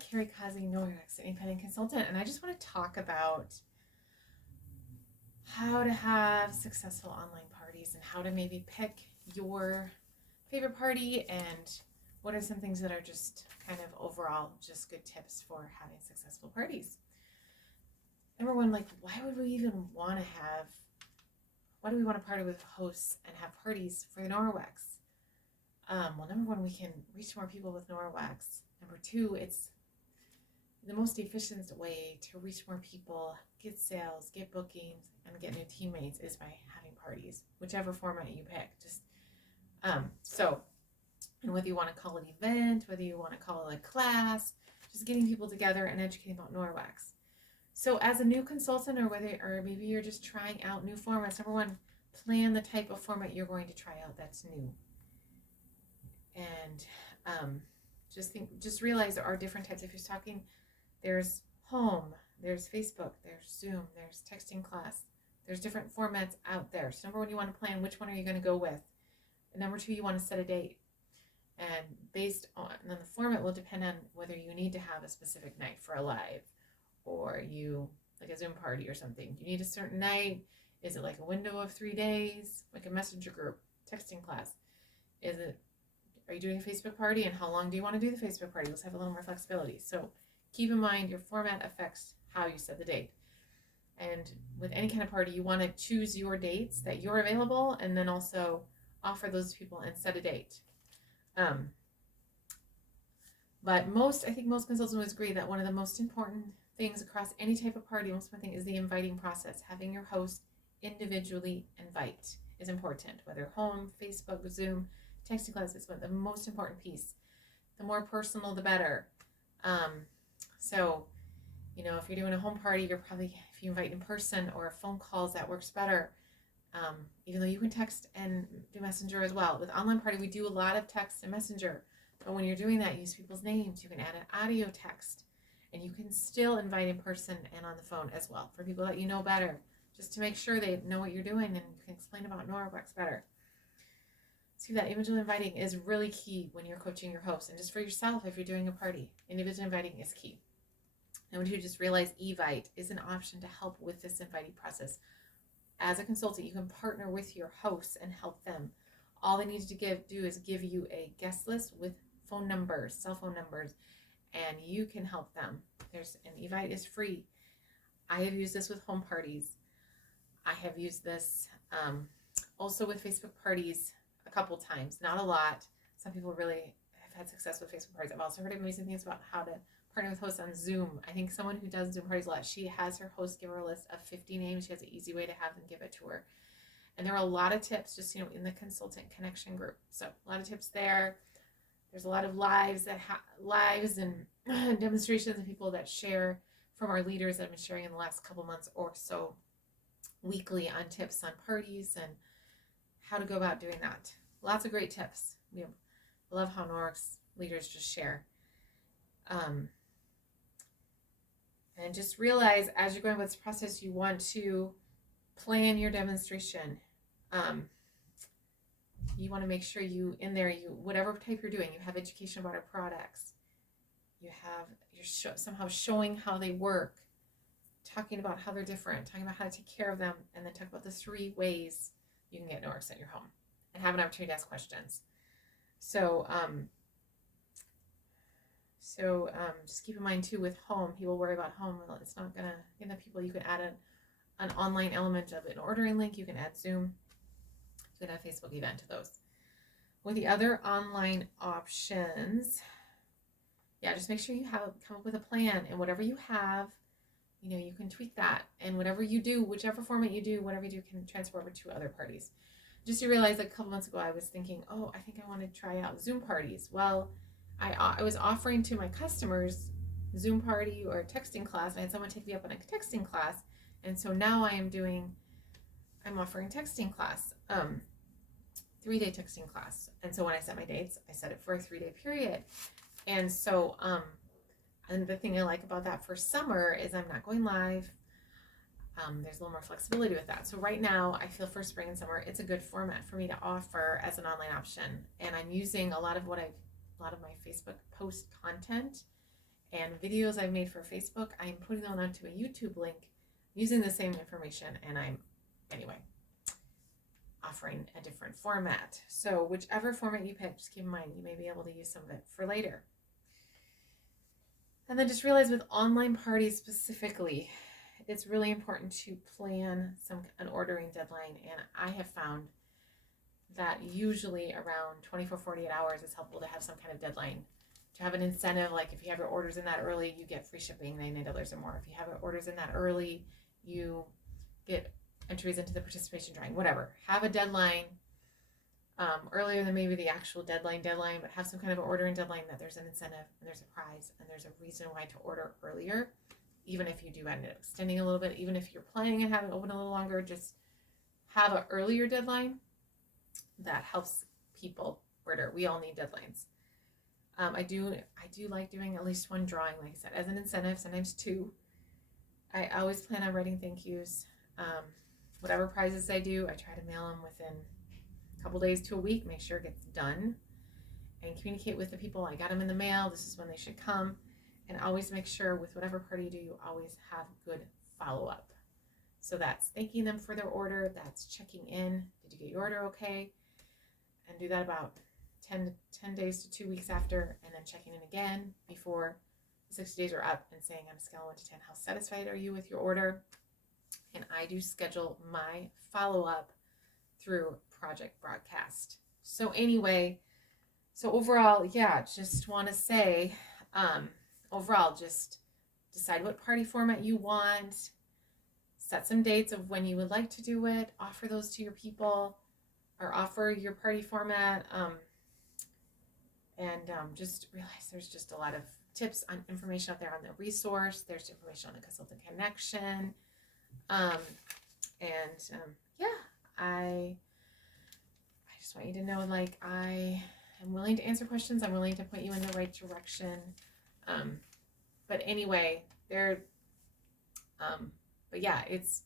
Carrie Kazi, Norwex, independent consultant, and I just want to talk about how to have successful online parties and how to maybe pick your favorite party and what are some things that are just kind of overall just good tips for having successful parties. Number one, like, why do we want to party with hosts and have parties for the Norwex? Well, number one, we can reach more people with Norwex. Number two, it's the most efficient way to reach more people, get sales, get bookings, and get new teammates is by having parties, whichever format you pick. And whether you want to call it an event, whether you want to call it a class, just getting people together and educating about Norwex. So as a new consultant, or maybe you're just trying out new formats, number one, plan the type of format you're going to try out that's new. And just realize there are different types. If you're talking, there's home, there's Facebook, there's Zoom, there's texting class. There's different formats out there. So number one, you want to plan which one are you going to go with. And number two, you want to set a date. And then the format will depend on whether you need to have a specific night for a live, or you like a Zoom party or something. You need a certain night. Is it like a window of 3 days, like a messenger group, texting class? Are you doing a Facebook party, and how long do you want to do the Facebook party? Let's have a little more flexibility. So keep in mind your format affects how you set the date. And with any kind of party, you want to choose your dates that you're available, and then also offer those to people and set a date. But I think most consultants would agree that one of the most important things across any type of party, most important thing, is the inviting process. Having your host individually invite is important, whether home, Facebook, Zoom, texting class is the most important piece. The more personal, the better. So, if you're doing a home party, if you invite in person or phone calls, that works better. Even though you can text and do messenger as well. With online party, we do a lot of text and messenger. But when you're doing that, use people's names. You can add an audio text. And you can still invite in person and on the phone as well for people that you know better, just to make sure they know what you're doing and you can explain about Norwex better. See, that individual inviting is really key when you're coaching your host, and just for yourself if you're doing a party. Individual inviting is key. And when you just realize Evite is an option to help with this inviting process. As a consultant, you can partner with your hosts and help them. All they need to do is give you a guest list with phone numbers, cell phone numbers, and you can help them. Evite is free. I have used this with home parties. I have used this also with Facebook parties a couple times, not a lot. Some people really have had success with Facebook parties. I've also heard amazing things about how to partner with hosts on Zoom. I think someone who does Zoom parties a lot, she has her host give her a list of 50 names. She has an easy way to have them give it to her. And there are a lot of tips just, in the consultant connection group. So a lot of tips there. There's a lot of lives and demonstrations and people that share from our leaders that have been sharing in the last couple months or so weekly on tips on parties and how to go about doing that. Lots of great tips. We love how Norwex leaders just share. And just realize as you're going with this process, you want to plan your demonstration. You want to make sure whatever type you're doing, you have education about our products. You're somehow showing how they work, talking about how they're different, talking about how to take care of them, and then talk about the 3 ways you can get Norwex at your home and have an opportunity to ask questions. So just keep in mind too, with home, people worry about home. Well, it's not gonna get the people. You can add an online element of an ordering link. You can add Zoom. You can add Facebook event to those. With the other online options, just make sure you come up with a plan, and whatever you have, you can tweak that, and whatever you do, whichever format you do, whatever you do can transfer over to other parties. Just to realize, like a couple months ago, I was thinking, I think I want to try out Zoom parties. Well, I was offering to my customers Zoom party or a texting class. I had someone take me up on a texting class, and so now I'm offering texting class, 3-day texting class. And so when I set my dates, I set it for a 3-day period. And so, and the thing I like about that for summer is I'm not going live. There's a little more flexibility with that. So right now, I feel for spring and summer, it's a good format for me to offer as an online option. And I'm using a lot of my Facebook post content And videos I've made for Facebook, I'm putting them onto a YouTube link using the same information, and I'm, anyway, offering a different format. So whichever format you pick, just keep in mind you may be able to use some of it for later. And then just realize with online parties specifically, it's really important to plan an ordering deadline. And I have found that usually around 24, 48 hours, it's helpful to have some kind of deadline, to have an incentive. Like if you have your orders in that early, you get free shipping, $99 or more. If you have your orders in that early, you get entries into the participation drawing, whatever. Have a deadline earlier than maybe the actual deadline, but have some kind of an ordering deadline, that there's an incentive and there's a prize and there's a reason why to order earlier. Even if you do end up extending a little bit, even if you're planning on having it open a little longer, just have an earlier deadline. That helps people order. We all need deadlines. I do like doing at least one drawing, like I said, as an incentive, sometimes two. I always plan on writing thank yous. Whatever prizes I do, I try to mail them within a couple days to a week, make sure it gets done, and communicate with the people. I got them in the mail, this is when they should come, and always make sure with whatever party you do, you always have good follow-up. So that's thanking them for their order, that's checking in, did you get your order okay? And do that about 10 days to 2 weeks after, and then checking in again before the 60 days are up and saying on a scale of 1 to 10, how satisfied are you with your order? And I do schedule my follow-up through Project Broadcast. So anyway, so overall, yeah, just want to say, overall, just decide what party format you want, set some dates of when you would like to do it, offer those to your people, or offer your party format, and just realize there's just a lot of tips on information out there on the resource. There's information on the Consultant Connection, yeah, I just want you to know, like, I am willing to answer questions. I'm willing to point you in the right direction. But anyway, but yeah, it's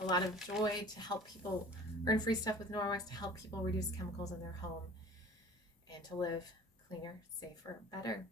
a lot of joy to help people earn free stuff with Norwex, to help people reduce chemicals in their home, and to live cleaner, safer, better.